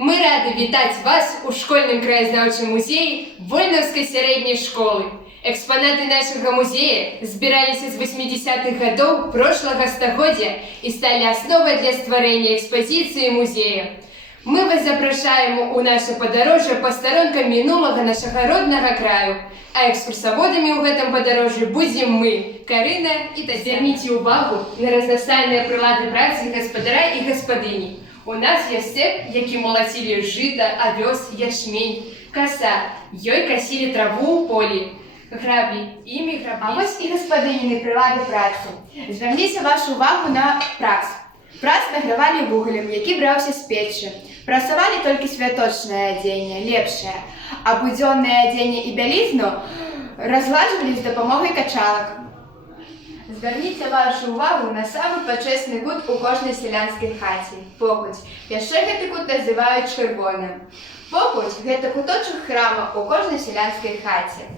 Мы рады вітаць вас у школьным краязнаўчым музеі Вольнаўскай сярэдняй школы. Экспанаты нашага музея збіраліся з 80-х гадоў прошлага стагоддзя і сталі асновай для стварэння экспазіцыі музея. Мы вас запрашаем у наше падарожжа па старонкам мінулага нашага роднага краю, а экскурсаводамі ў гэтым падарожжы будзем мы, Карына і Тацяна. Звярніце ўвагу на разнастайныя прылады працы гаспадара і гаспадыні. У нас ёсць цэп, які малацілі жыта, авёс, ячмень, каса. Ёй касілі траву ў полі. Граблі, імі граблі. А вось і гаспадыніны прылады працы. Звярніце вашу увагу на прац. Прац награвалі вугалем, які браўся з печы. Прасавалі толькі святочнае адзенне, лепшае. А будзённае адзенне і бялізну разгладжвалі з дапамогай качалак. Звярніце вашу увагу на самы пачэсны кут у кожнай сялянскай хаце – покуць. Яшчэ гэты кут называюць чырвоным. Покуць – гэта куточак храма ў кожнай сялянскай хаце.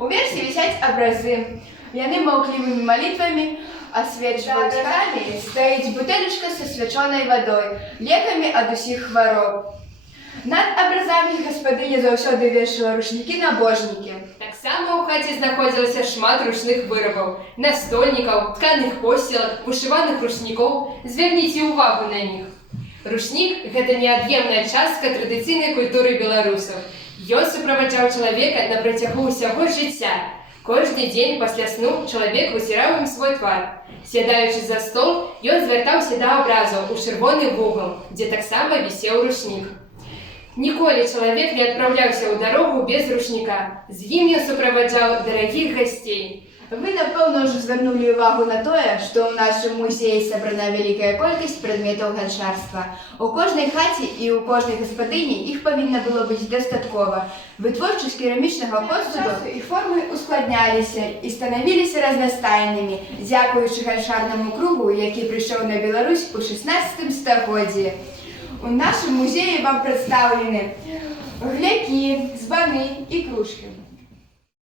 Уверсе вісяць абразы. Яны маўклівымі малітвамі асвечваюць храмы, стаіць бутэлечка са свячонай вадой, лекамі ад усіх хвароб. Над абразамі гаспадыня заўсёды вешала рушнікі набожнікі. Таксама ў хаце знаходзілася шмат ручных вырабаў, настольнікаў, тканых посцілак, вышываных рушнікоў. Звярніце ўвагу на них. Рушнік – гэта неад'емная частка традыцыйнай культуры беларусаў. Ён суправаджаў чалавека на працягу ўсяго жыцця. Кожны дзень пасля сну чалавек выціраў ім свой твар. Сядаючы за стол, ён звяртаўся да абразаў у чырвоны вугал, дзе таксама вісеў рушнік. Ніколі чалавек не адпраўляўся ў дарогу без рушніка. З ім ён суправаджаў дарагіх гасцей. Вы, напэўна, ўжо звярнулі ўвагу на тое, што ў нашым музеі сабрана вялікая колькасць прадметаў ганчарства. У кожнай хаце і ў кожнай гаспадыні іх павінна было быць дастаткова. Вытворчасць керамічнага посуду і формы ускладняліся і станавіліся разнастайнымі, дзякуючы ганчарнаму кругу, які прыйшоў на Беларусь у 16 стагоддзі. У нашым музеі вам прадстаўлены глякі, званы і кружкі.